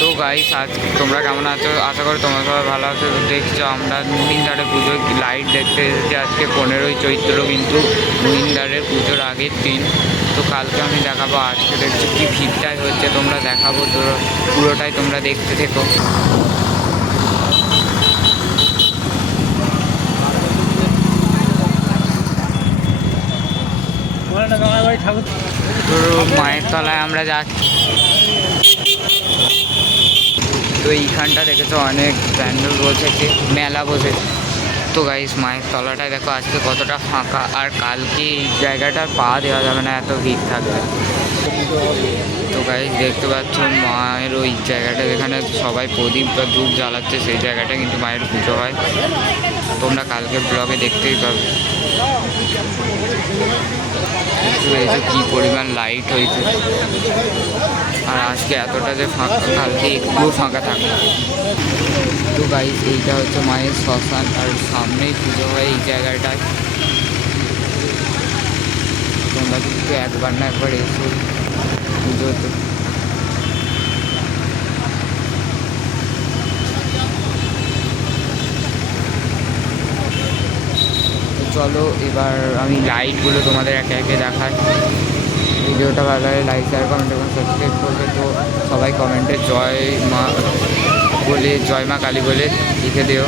তো গাইস আজ তোমরা কেমন আছো? আশা করি তোমরা সবাই ভালো আছো। দেখছ, আমরা মুহিনদারের পুজোর লাইট দেখতে এসেছি। আজকে পনেরোই চৈত্র কিন্তু মুহিনদারের পুজোর আগের দিন। তো কালকে আমি দেখাবো, আজকে দেখছি কি ভিড়টাই হচ্ছে। তোমরা দেখাবো পুরোটাই তোমরা দেখতে থেকো। তো মায়ের তলায় আমরা যাচ্ছি। তো এইখানটা দেখেছ অনেক প্যান্ডেল বসেছে, মেলা বসেছে। তো গাইস মায়ের তলাটায় দেখো আজকে কতটা ফাঁকা, আর কালকে এই জায়গাটা পা দেওয়া যাবে না, এত ভিড় থাকবে তো গাইস দেখতে পাচ্ছ মায়ের ওই জায়গাটা যেখানে সবাই প্রদীপ বা ধূপ জ্বালাচ্ছে, সেই জায়গাটা কিন্তু মায়ের পুজো হয়। তোমরা কালকে ব্লগে দেখতেই পাবে। যে কী পরিমাণ লাইট হয়েছে। আর আজকে এতটা যে ফাঁকা, কালকে একটুও ফাঁকা থাকবে তো গাইজ এইটা হচ্ছে মায়ের শ্মশান, আর সামনেই পুজো হয় এই জায়গাটায়। তোমরা কিন্তু একবার না একবার এসো পুজোতে। চলো, এবার আমি লাইটগুলো তোমাদের একে একে দেখাই। ভিডিওটা ভালো লাগে লাইক শেয়ার কমেন্ট এবং সাবস্ক্রাইব করবে তো সবাই কমেন্টে জয় মা বলে, জয় মা কালী বলে লিখে দিও।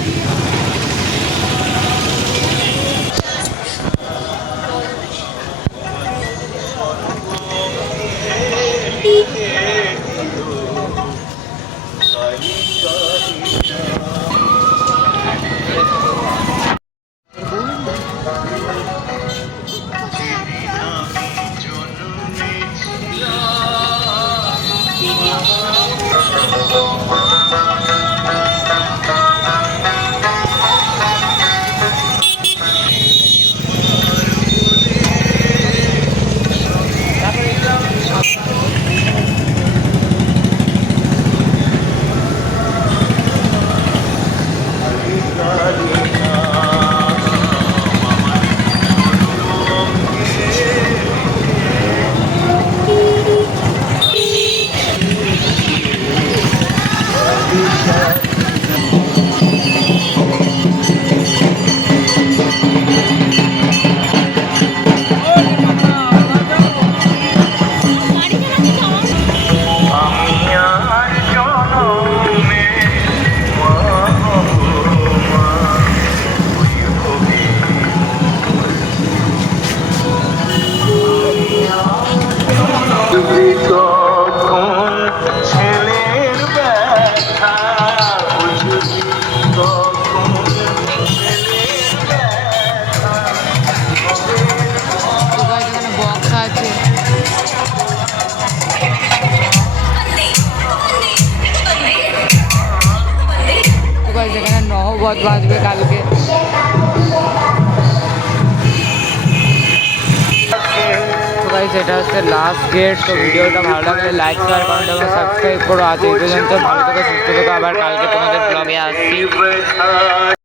আমি এখানে নহবত বাজবে কালকে তো গাইস এটা হচ্ছে লাস্ট গেট তো ভিডিওটা ভালো লাগলে লাইক শেয়ার কমেন্ট এবং সাবস্ক্রাইব করো আজ এই পর্যন্ত ভালো থেকো সুস্থ থেকো আবার কালকে তোমাদের ব্লগে আসছি ব্যথা